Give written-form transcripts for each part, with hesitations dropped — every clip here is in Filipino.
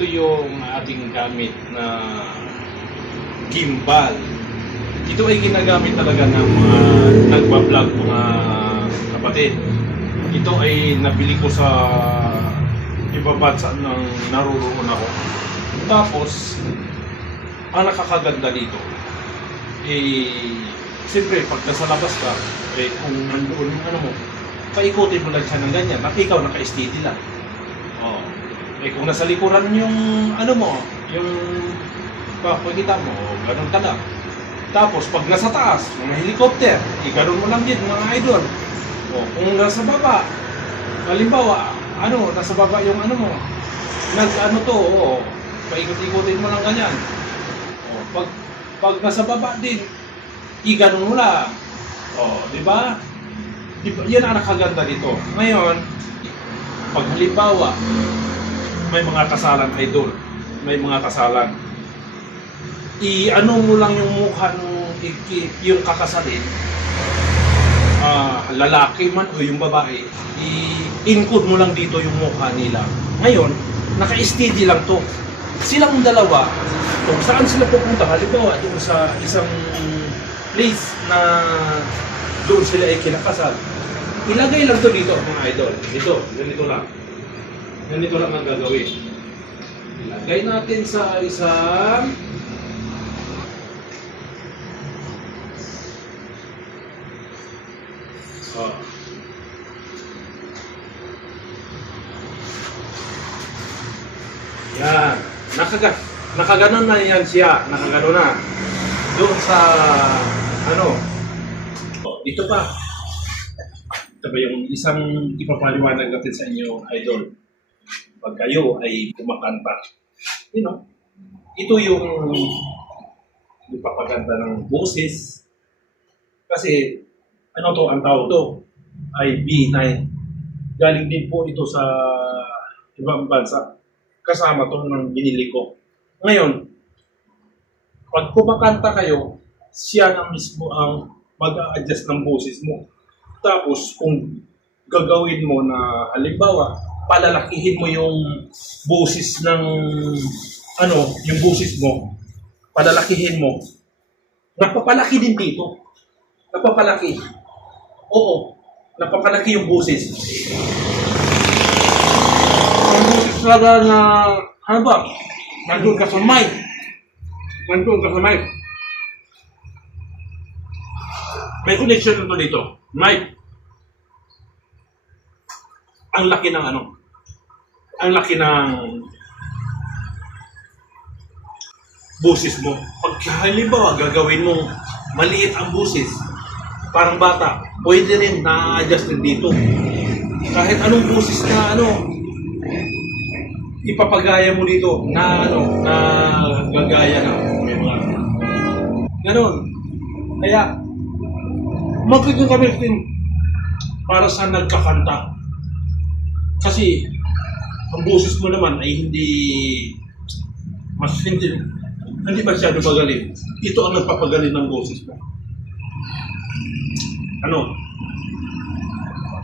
ito yung ating gamit na gimbal. Ito ay ginagamit talaga ng mga nagbablog mga kapatid. Ito ay nabili ko sa ibang bansa nang naroon ako. Tapos, ang nakakaganda dito, siyempre, pag nasa labas ka, kung nandoon yung ano mo, paikutin mo lang siya ng ganyan, at ikaw naka-steady lang. Oh. Kung nasa likuran yung ano mo, yung pakikita mo, ganun ka lang. Tapos, pag nasa taas, mga helicopter, ganun mo lang din, mga idol. Oh, kung nasa baba, halimbawa, nasa baba yung ano mo, paikot-ikotin mo lang ganyan. Oh, pag nasa baba din, ganun mo lang. Oh, di ba? Yan ang nakaganda dito. Ngayon, pag halimbawa, may mga kasalan, idol, may mga kasalan, mo lang yung mukha yung kakasalin, lalaki man o yung babae, i-encode mo lang dito yung mukha nila. Ngayon, naka-steady lang to. Silang dalawa, kung saan sila pupunta, halimbawa doon sa isang place na doon sila ay kinakasal, ilagay lang to dito mga idol. Ganito lang. Ganito lang ang gagawin. Ilagay natin sa isang yan. Nakaganon na yan siya. Nakaganon na. Doon sa dito pa. Ito ba yung isang ipapaliwanag natin sa inyo, idol? Pag kayo ay kumakanta. Ito yung ipapaganda ng boses. Kasi, ang tawag to ay B9. Galing din po ito sa ibang bansa. Kasama to ng binili ko. Ngayon, pag kumakanta kayo, siya na mismo ang mag-a-adjust ng boses mo. Tapos, kung gagawin mo na, halimbawa, palalakihin mo yung boses ng, yung boses mo, palalakihin mo, napapalaki din dito. Napapalaki. Oo, napapalaki yung boses. Ang boses talaga na, nandun ka sa mic. May connection nito dito. Mic. Ang laki ng ang laki ng boses mo. Pag halimbawa gagawin mo maliit ang boses, parang bata, pwede rin na-adjust din dito. Kahit anong boses na ipapagaya mo dito na na gagaya ng may mga ganon. Kaya magiging kami din para sa nagkakanta. Kasi ang boses mo naman ay hindi masyado magaling. Ito ang nagpapagaling ng boses mo.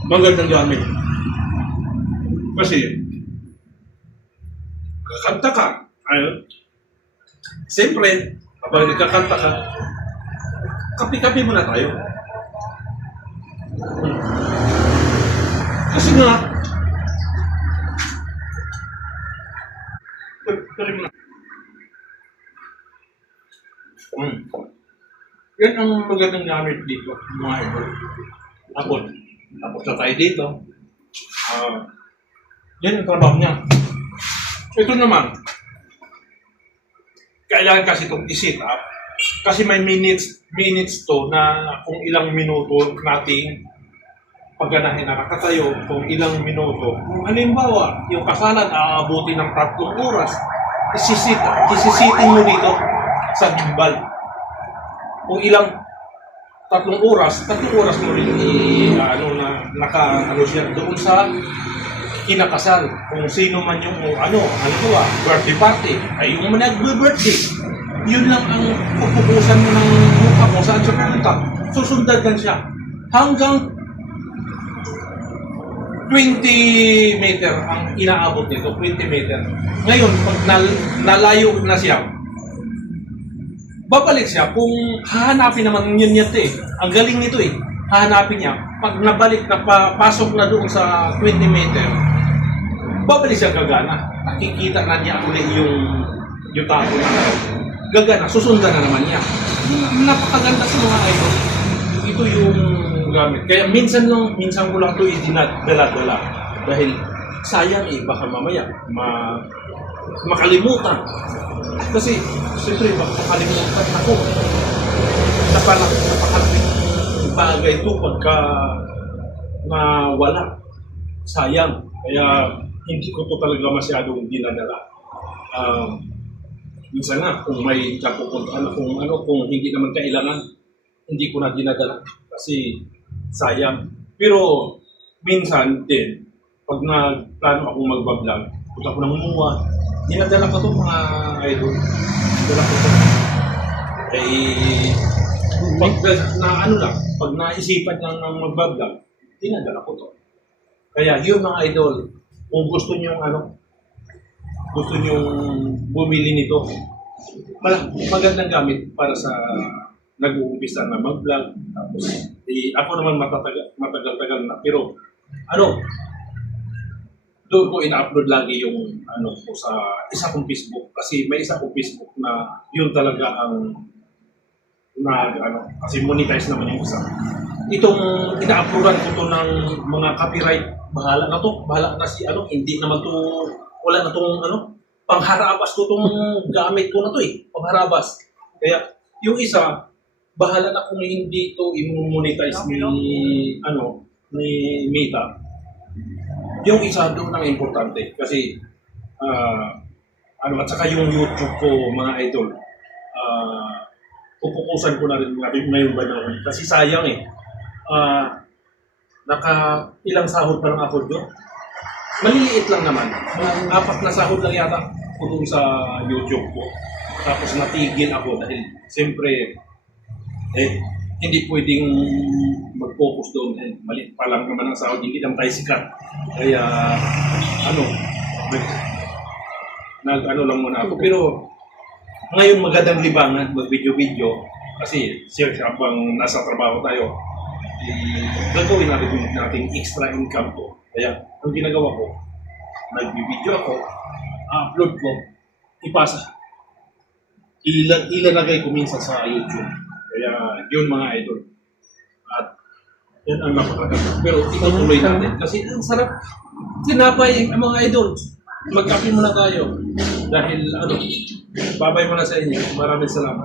Magandang gamit. Kasi kakanta ka. Siyempre, kapag nagkakanta ka, kapi-kapi muna tayo. Kasi nga, yan ang magandang gamit dito, mga idol. Tapos na tayo dito. Yan ang trabaho niya. Ito naman, kailangan kasi itong i-set up. Kasi may minutes to na kung ilang minuto nating pagganahin na nakatayo, kung ilang minuto. Kung halimbawa, yung kasalan aabuti ng 3 oras, isisitin mo dito sa gimbal. Kung ilang 3 oras mo rin siya doon sa kinakasal. Kung sino man yung birthday party, ay yung nag-birthday. Yun lang ang pupukusan mo ng mukha mo saan siya pumunta. Susundan lang siya. Hanggang 20 meter ang inaabot nito, 20 meter. Ngayon, pag nalayo na siya, babalik siya kung hahanapin naman yun niya eh. Ang galing nito eh. Hahanapin niya. Pag nabalik na pasok na doon sa 20 meter, babalik siya gagana. Nakikita na niya ulit yung tao na gagana. Susundan na naman niya. Napakaganda sa mga idol. Ito yung gamit. Kaya minsan ko lang ito dinadala-dala. Dahil sayang eh, baka mamaya makalimutan. Kasi, siyempre, makalimutan ako. Napakalaking bagay ito pagka nawala. Sayang. Kaya, hindi ko ito talaga masyadong dinadala. Minsan na, kung may napupuntaan, kung hindi naman kailangan, hindi ko na dinadala. Kasi, sayang. Pero, minsan din, pag nagplano akong magbablog, punta ko ng Muwa, dinadala ko ito mga idol. Dinadala ko ito. Pag naisipan lang ng magbablog, dinadala ko ito. Kaya yun mga idol, kung gusto nyo bumili nito, magandang gamit para sa nag-uumpisa na mag-vlog. Tapos, ako naman matagal-tagal na. Pero, doon ko ina-upload lagi yung ko sa isa kong Facebook kasi may isa kong Facebook na yun talaga ang kasi monetize naman yung isa. Itong ina-uploadan ko to ng mga copyright, bahala na si hindi naman to, wala na tong pangharabas ko tong gamit ko na to pangharabas. Kaya yung isa bahala na kung hindi to i-monetize ni Meta. Yung isa doon ang importante kasi at saka yung YouTube ko mga idol, pupukusan ko na rin ngayon ba naman kasi sayang ilang sahod pa lang ako doon. Maliliit lang naman, 4 na sahod lang yata ko doon sa YouTube ko. Tapos natigil ako dahil siyempre hindi pwedeng mag-focus doon. Maliit pa lang naman ang sahod, hindi naman tayo sikat. Kaya, lang muna ako. Pero, ngayon magandang libangan, mag-video-video. Kasi, siyempre, habang nasa trabaho tayo, gagawin natin extra income ko. Kaya, ang ginagawa ko, nag-video ako, upload ko, ipasa. Ilalagay ko minsan sa YouTube. Kaya yun mga idol. At yan ang napakaganda. Pero itutuloy natin kasi ang sarap. Tinapay ang mga idol. Magkape muna tayo. Dahil babay muna sa inyo. Maraming salamat.